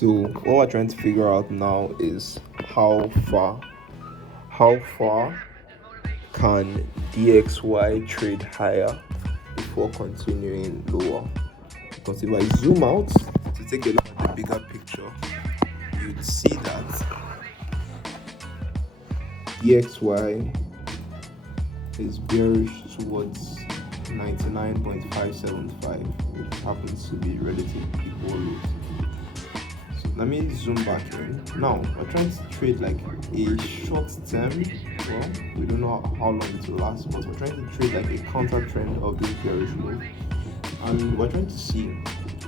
So what we're trying to figure out now is how far can DXY trade higher before continuing lower. Because if I zoom out to take a look at the bigger picture, you'd see that DXY is bearish towards 99.575, which happens to be relatively low. So let me zoom back in. Now we're trying to trade like a short term. Well, we don't know how long it will last, but we're trying to trade like a counter trend of this bearish move. And we're trying to see,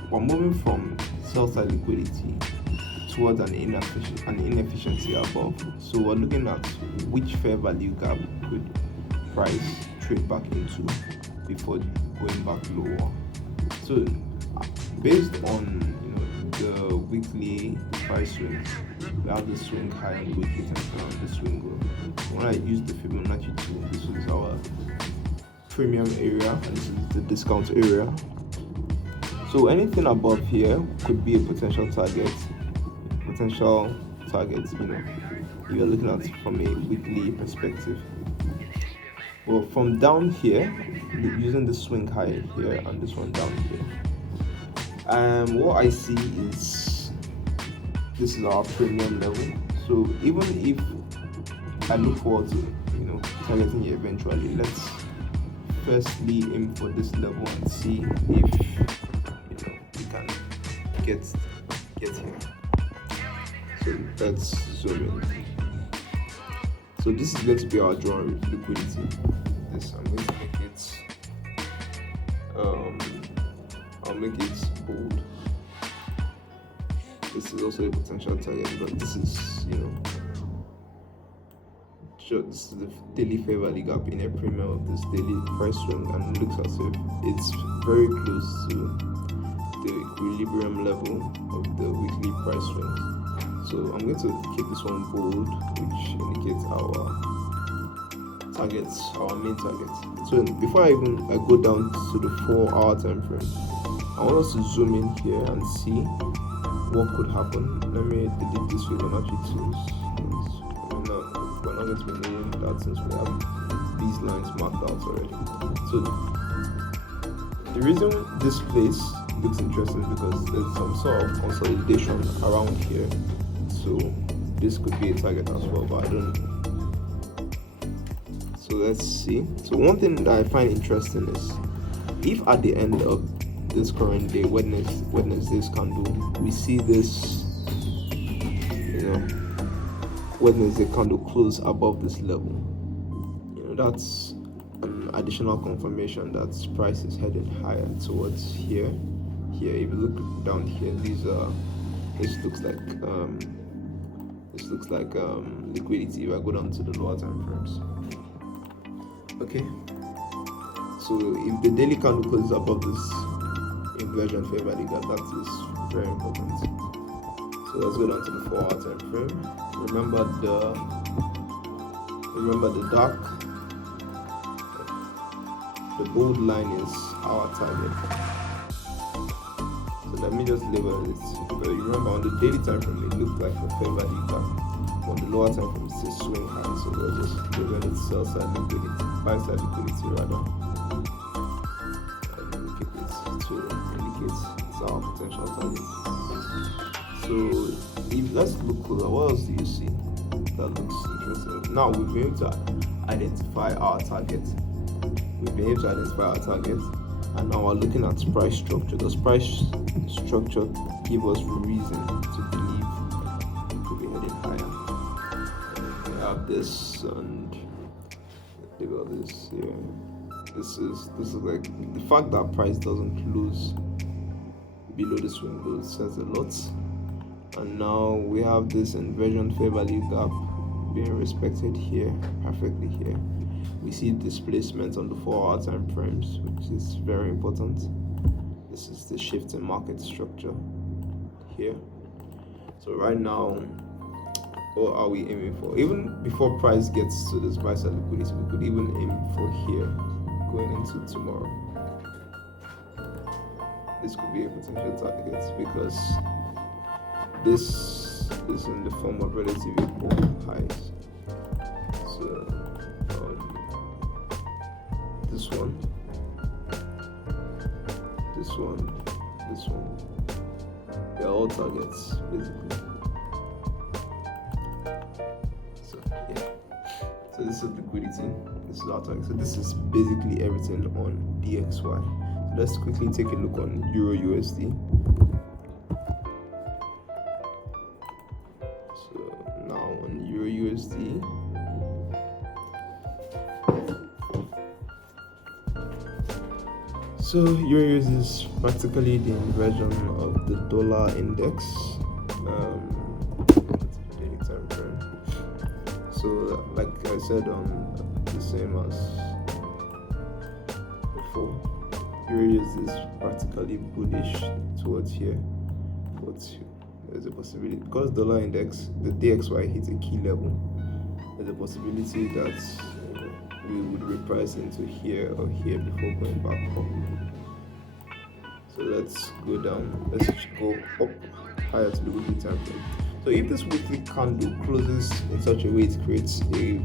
we're moving from sell side liquidity towards an inefficiency above. So we're looking at which fair value gap could price trade back into before going back lower. So based on the weekly price swings, we have the swing high and the weekly tension and the swing low. When I use the Fibonacci tool, this is our premium area and this is the discount area. So anything above here could be a potential target. If you're looking at it from a weekly perspective. Well, from down here, using the swing high here and this one down here, what I see is this is our premium level. So even if I look forward to targeting it eventually, let's firstly aim for this level and see if we can get here. So let's zoom in. So this is going to be our draw liquidity. This I'm going to make it. I'll make it bold. This is also a potential target, but this is this is the daily fair value gap in a premium of this daily price swing, and it looks as if it's very close to the equilibrium level of the weekly price swings. So I'm going to keep this one bold, which indicates our targets, our main targets. So before I go down to the 4-hour time frame, I want us to zoom in here and see what could happen. Let me delete this Fibonacci tools. We're not going to be needing that since we have these lines marked out already. So the reason this place looks interesting is because there's some sort of consolidation around here. So this could be a target as well, but I don't know. So let's see. So one thing that I find interesting is if at the end of this current day, Wednesday's candle, we see this Wednesday candle close above this level, that's an additional confirmation that price is heading higher towards here. If you look down here, this looks like liquidity. If I go down to the lower time frames, okay. So if the daily candle closes above this inversion fair value gap, that is very important. So let's go down to the 4-hour time frame. Remember the bold line is our target. So let me just label it. But remember, on the daily time frame, it looked like a fair value gap. On the lower time frame, it's a swing high. So we're just labeling it sell side liquidity, buy side liquidity rather. And we keep it to indicate it's our potential target. So let's look closer. What else do you see that looks interesting? Now we've been able to identify our target. And now we're looking at price structure. Does price structure give us reason to believe it could be heading higher? We have this and label this here. This is like the fact that price doesn't close below the swing low says a lot. And now we have this inversion fair value gap being respected here, perfectly here. We see displacement on the 4-hour time frames, which is very important. This is the shift in market structure here. So right now, what are we aiming for? Even before price gets to this buy side liquidity, we could even aim for here going into tomorrow. This could be a potential target because This is in the form of relatively poor highs. So this one, they're all targets basically. So yeah, so this is liquidity, this is our target. So this is basically everything on DXY. So let's quickly take a look on EURUSD. So now on EURUSD, so EURUSD is practically the inversion of the dollar index. Daily time frame. So like I said, the same as before, EURUSD is practically bullish towards here, but there's a possibility, because dollar index, the DXY hits a key level, there's a possibility that we would reprice into here or here before going back up. So let's go down, let's go up higher to the weekly time frame. So if this weekly candle closes in such a way it creates a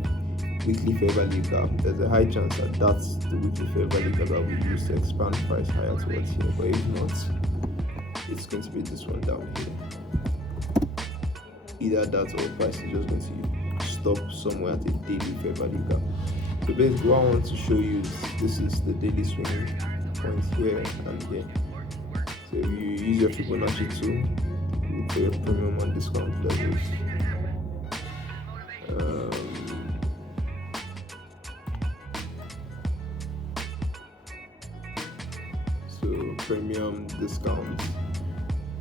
weekly fair value gap, there's a high chance that that's the weekly fair value gap that we use to expand price higher towards here. But if not, it's going to be this one down here. Either that or price is just going to stop somewhere at a daily fair value gap. So basically what I want to show you is this is the daily swing point here and here. So if you use your Fibonacci tool, look for your premium and discount levels. So premium, discount,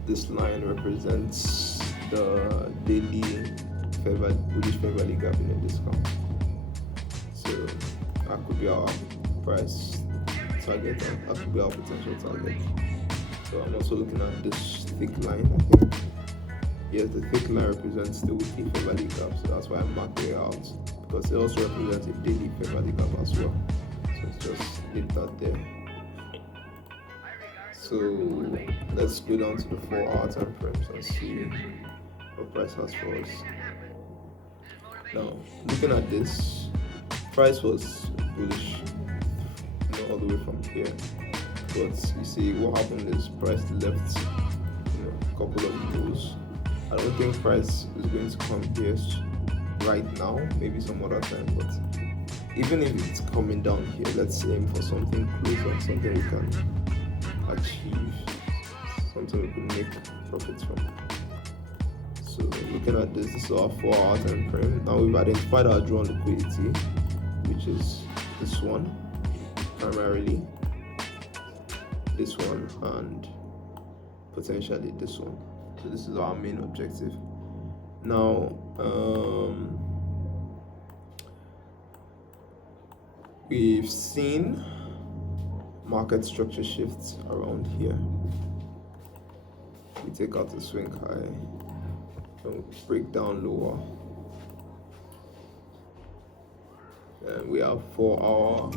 this line represents the daily bullish fair value gap in a discount. So that could be our price target, and that could be our potential target. So I'm also looking at this thick line, I think. Yes, the thick line represents the weekly fair value gap, so that's why I'm marking it out, because it also represents a daily fair value gap as well. So just leave that there. So let's go down to the 4-hour time frames and see what price has for us. Now, looking at this, price was bullish, all the way from here, but you see what happened is price left a couple of lows. I don't think price is going to come here right now, maybe some other time, but even if it's coming down here, let's aim for something closer, something we can achieve, something we can make profits from. So looking at this is our 4-hour time frame. Now we've identified our drawn liquidity, which is this one primarily, this one, and potentially this one. So this is our main objective. Now we've seen market structure shifts around here. We take out the swing high and break down lower, and we have 4-hour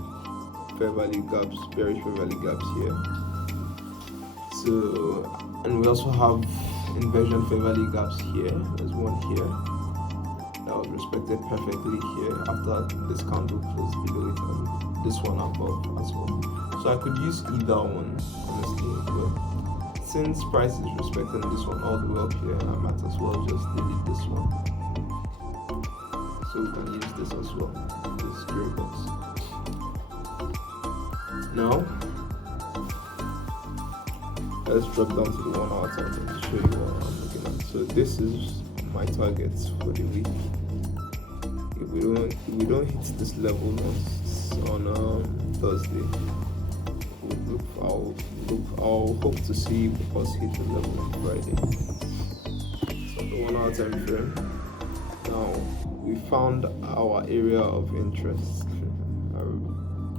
fair value gaps, bearish fair value gaps here. So, and we also have inversion fair value gaps here. There's one here that was respected perfectly here after this candle closed below it, and this one above as well. So I could use either one, honestly, but since price is respecting this one all the way up here, I might as well just delete this one. So we can use this as well, this gray box. Now, let's drop down to the 1-hour time frame to show you what I'm looking at. So this is my targets for the week. If we don't hit this level on Thursday, I'll hope to see us hit the level on Friday. So the 1-hour time frame. Now we found our area of interest.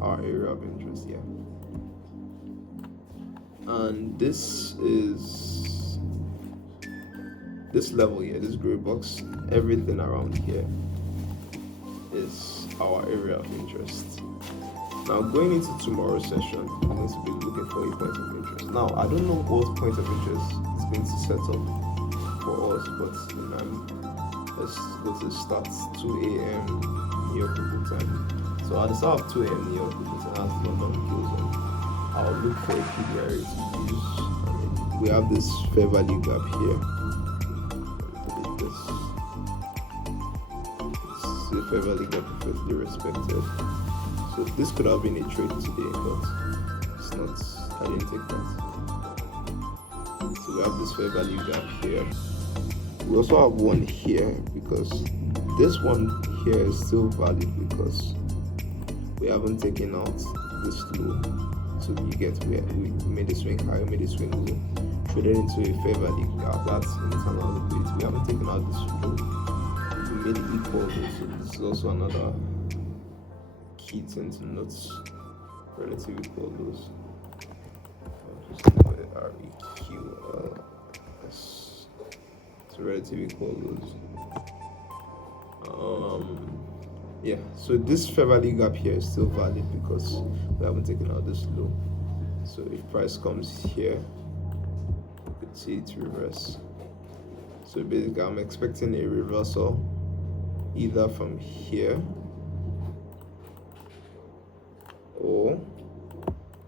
our area of interest here. And this is this level here, this gray box, everything around here is our area of interest. Now going into tomorrow's session, I'm going to be looking for a point of interest. Now I don't know what point of interest is going to set up for us, but let's go to start 2 a.m. New York local time. So at the start of 2 a.m. New York local time, as London goes on, I'll look for a PDRA to use. We have this fair value gap here. This is a fair value gap perfectly respected. So this could have been a trade today, but it's not. I didn't take that. So we have this fair value gap here. We also have one here because this one here is still valid because we haven't taken out this low. So you get where we made a swing high, made a swing low, traded into a fair value gap. That's internal liquidity. We haven't taken out this low. We made it equal though, so this is also another key thing to note. Relative equal lows. Just REQLS. So relative equal lows. Yeah, so this fair value gap here is still valid because we haven't taken out this low. So if price comes here, you could see it reverse. So basically I'm expecting a reversal either from here or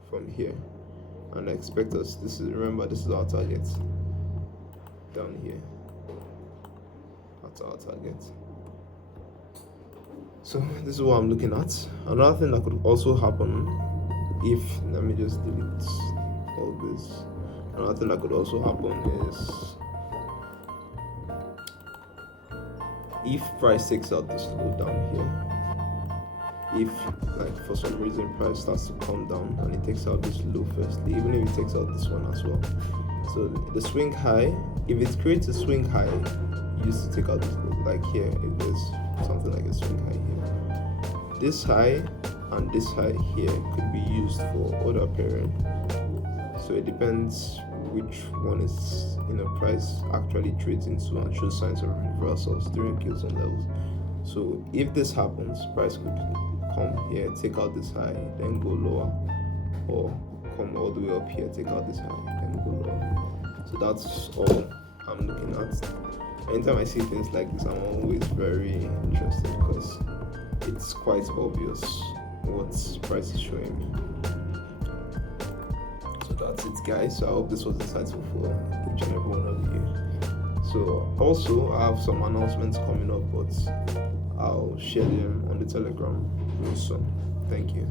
from here, and I expect us, remember this is our target down here. That's our target. So this is what I'm looking at. Another thing that could also happen if, let me just delete all this. Another thing that could also happen is if price takes out this low down here, if like for some reason price starts to come down and it takes out this low firstly, even if it takes out this one as well. So the swing high, if it creates a swing high, you used to take out this low, like here, if there's something like a swing high here. This high and this high here could be used for order pairing. So it depends which one is, price actually trades into and shows signs of reversals during kills and levels. So if this happens, price could come here, take out this high, then go lower, or come all the way up here, take out this high, then go lower. So that's all I'm looking at. Anytime I see things like this, I'm always very interested because it's quite obvious what price is showing me. So that's it, guys. So I hope this was insightful for each and every one of you. So also I have some announcements coming up, but I'll share them on the Telegram very soon. Thank you.